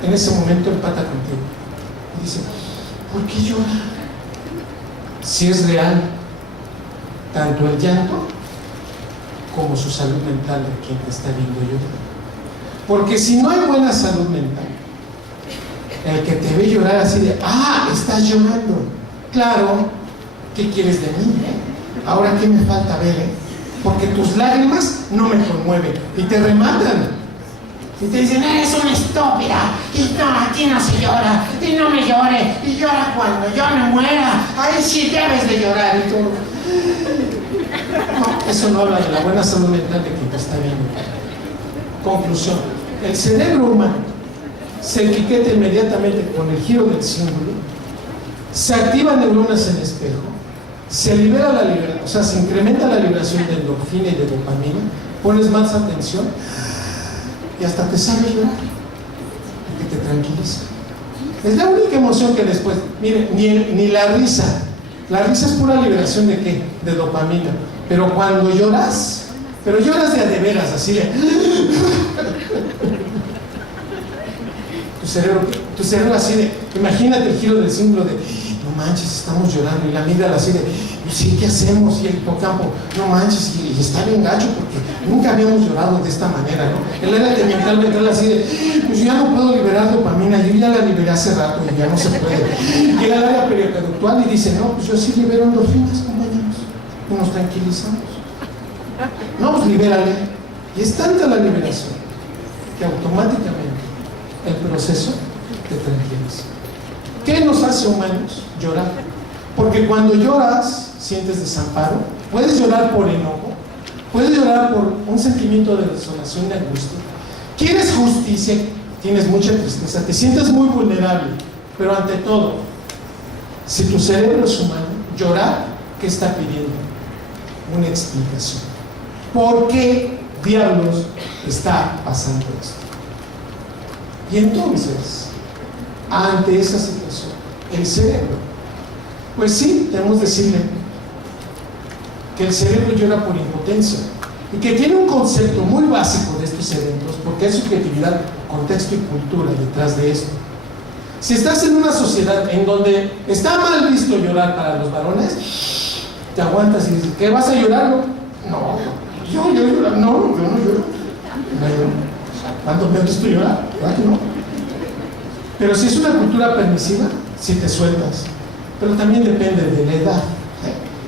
en ese momento empata contigo y dice, ¿por qué llora? Si es real tanto el llanto como su salud mental de quien te está viendo llorar. Porque si no hay buena salud mental, el que te ve llorar así de, estás llorando, claro, ¿qué quieres de mí? Ahora, ¿qué me falta ver? porque tus lágrimas no me conmueven. Y te rematan. Y te dicen, eres una estúpida, y no, aquí no se llora, y no me llore, y llora cuando yo me muera, ahí sí debes de llorar y todo. No, eso no habla de la buena salud mental de quien te está viendo. Conclusión, el cerebro humano se etiqueta inmediatamente con el giro del símbolo, se activan neuronas en el espejo, se libera o sea, se incrementa la liberación de endorfina y de dopamina, pones más atención y hasta te sabe llorar, porque te tranquiliza. Es la única emoción que después, mire, ni la risa es pura liberación de ¿qué? De dopamina. Pero cuando lloras, pero lloras de a de veras, así de tu cerebro así de, imagínate el giro del símbolo de, no manches, estamos llorando, y la amígdala así de, sí, ¿qué hacemos? Y el hipocampo, no manches, y está bien gacho porque nunca habíamos llorado de esta manera, ¿no? El área mental ventral así de, pues ya no puedo liberar dopamina, yo ya la liberé hace rato y ya no se puede. Llega al área periconductual y dice, no, pues yo sí libero endorfinas, compañeros, y nos tranquilizamos. No, pues libérale. Y es tanta la liberación que automáticamente el proceso te tranquiliza. ¿Qué nos hace humanos? Llorar. Porque cuando lloras, sientes desamparo. Puedes llorar por enojo, puedes llorar por un sentimiento de desolación y angustia. Quieres justicia, tienes mucha tristeza, te sientes muy vulnerable. Pero ante todo, si tu cerebro es humano, llorar, ¿qué está pidiendo? Una explicación. ¿Por qué diablos está pasando esto? Y entonces, ante esa situación, el cerebro, pues sí, debemos decirle que el cerebro llora por impotencia y que tiene un concepto muy básico de estos eventos, porque hay subjetividad, contexto y cultura detrás de esto. Si estás en una sociedad en donde está mal visto llorar para los varones, te aguantas y dices, ¿qué, vas a llorar? No, yo lloro, no, yo no lloro. ¿Cuánto me has visto llorar? ¿Verdad que no? Pero si es una cultura permisiva, sí te sueltas. Pero también depende de la edad.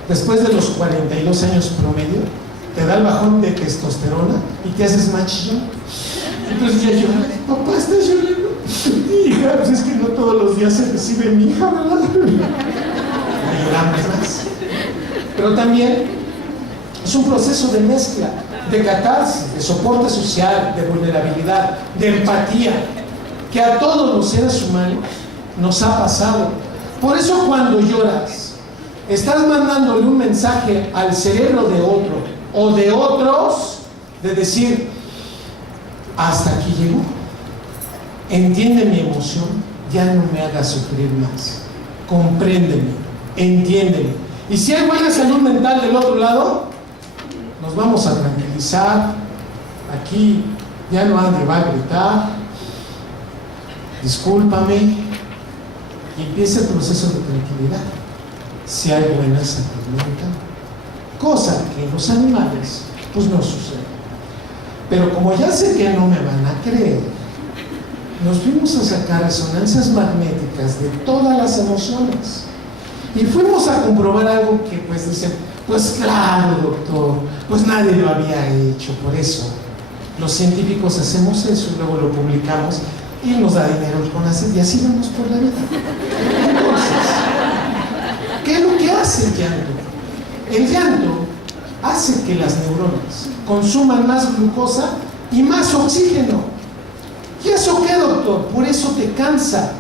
Después de los 42 años promedio, te da el bajón de testosterona y te haces más chillón. Entonces ya lloras, papá, ¿estás llorando? Hija, pues es que no todos los días se recibe mi hija, ¿verdad? No lloramos más. Pero también es un proceso de mezcla, de catarsis, de soporte social, de vulnerabilidad, de empatía, que a todos los seres humanos nos ha pasado. Por eso cuando lloras, estás mandándole un mensaje al cerebro de otro o de otros de decir, hasta aquí llegó, entiende mi emoción, ya no me hagas sufrir más, compréndeme, entiéndeme. Y si hay buena salud mental del otro lado, nos vamos a tranquilizar. Aquí ya no nadie va a gritar, discúlpame, y empieza el proceso de tranquilidad. Si hay buena salud mental, cosa que en los animales pues no sucede. Pero como ya sé que no me van a creer, nos fuimos a sacar resonancias magnéticas de todas las emociones y fuimos a comprobar algo que pues dicen, pues claro, doctor, pues nadie lo había hecho. Por eso los científicos hacemos eso y luego lo publicamos y nos da dinero el CONACYT y así vamos por la vida. Entonces, ¿qué es lo que hace el llanto? El llanto hace que las neuronas consuman más glucosa y más oxígeno. ¿Y eso qué, doctor? Por eso te cansa.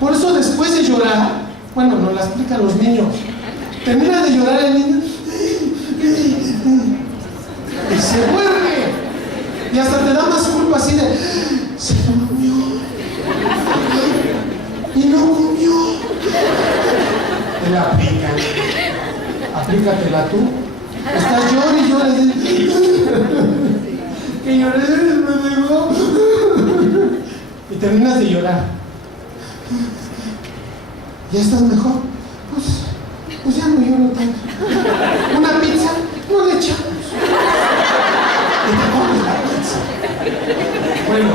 Por eso después de llorar, bueno, nos la explican los niños, termina de llorar el niño y se duerme. Y hasta te da más culpa así de, se durmió y no comió. Te la aplican. Aplícatela tú. Estás llorando y lloras. Que lloré, me digo. Y terminas de llorar. ¿Ya estás mejor? Pues ya no lloro tanto. ¿Una pizza? No le echamos. Y te comes la pizza. Bueno,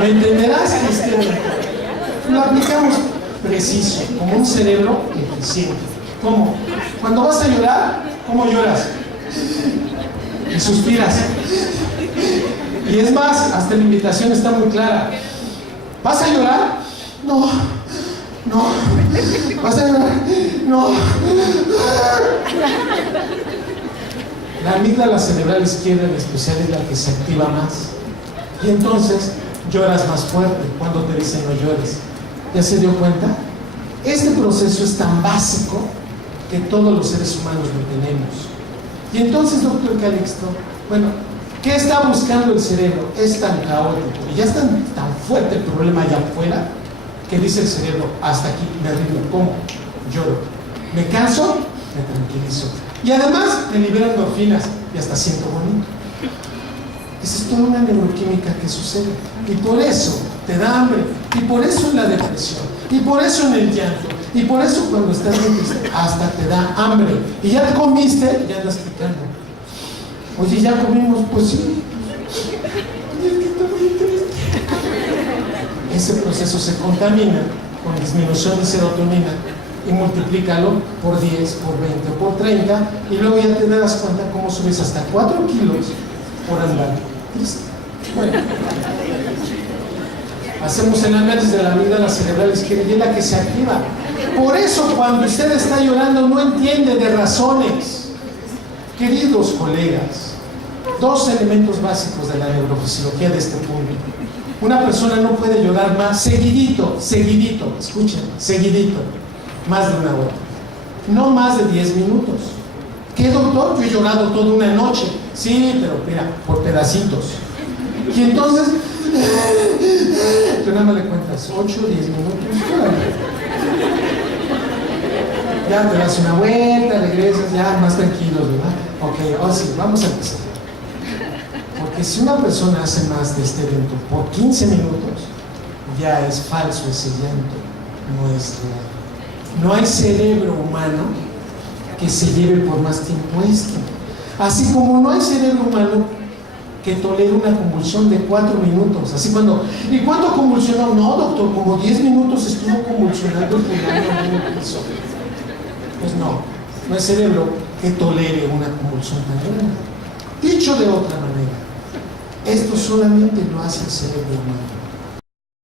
¿me entenderás, Cristiano? Lo aplicamos preciso, como un cerebro eficiente. ¿Cómo? Cuando vas a llorar, ¿cómo lloras? y suspiras. Y es más, hasta la invitación está muy clara. ¿Vas a llorar? No. No. ¿Vas a llorar? No. La amígdala cerebral izquierda en especial es la que se activa más. Y entonces lloras más fuerte cuando te dicen no llores. ¿Ya se dio cuenta? Este proceso es tan básico que todos los seres humanos lo tenemos. Y entonces, doctor Calixto, bueno, ¿qué está buscando el cerebro? Es tan caótico y ya es tan fuerte el problema allá afuera que dice el cerebro, hasta aquí me rindo. ¿Cómo? Lloro. ¿Me canso? Me tranquilizo. Y además me libero endorfinas y hasta siento bonito. Esa es toda una neuroquímica que sucede. Y por eso te da hambre. Y por eso en la depresión. Y por eso en el llanto. Y por eso cuando estás muy triste, hasta te da hambre. Y ya te comiste, ya andas picando. Oye, ¿ya comimos? Pues sí. Ese proceso se contamina con disminución de serotonina y multiplícalo por 10, por 20 o por 30 y luego ya te das cuenta cómo subes hasta 4 kilos por andar triste. Bueno, hacemos el análisis de la amígdala cerebral izquierda y es la que se activa. Por eso cuando usted está llorando no entiende de razones. Queridos colegas, dos elementos básicos de la neurofisiología de este público. Una persona no puede llorar más seguidito, escuchen, seguidito, más de una hora, no más de 10 minutos. ¿Qué, doctor? Yo he llorado toda una noche. Sí, pero mira, por pedacitos. Y entonces, tú nada más le cuentas 8, 10 minutos. Ya te das una vuelta, regresas, ya más tranquilos, ¿verdad? Ok, ahora sí, vamos a empezar. Porque si una persona hace más de este evento por 15 minutos, ya es falso ese llanto, no es real. No hay cerebro humano que se lleve por más tiempo esto. Así como no hay cerebro humano que tolere una convulsión de 4 minutos. Así cuando, ¿y cuánto convulsionó? No, doctor, como 10 minutos estuvo convulsionando el pulmón en el piso. Pues no hay cerebro que tolere una convulsión tan grande. Dicho de otra manera, esto solamente lo hace el cerebro humano.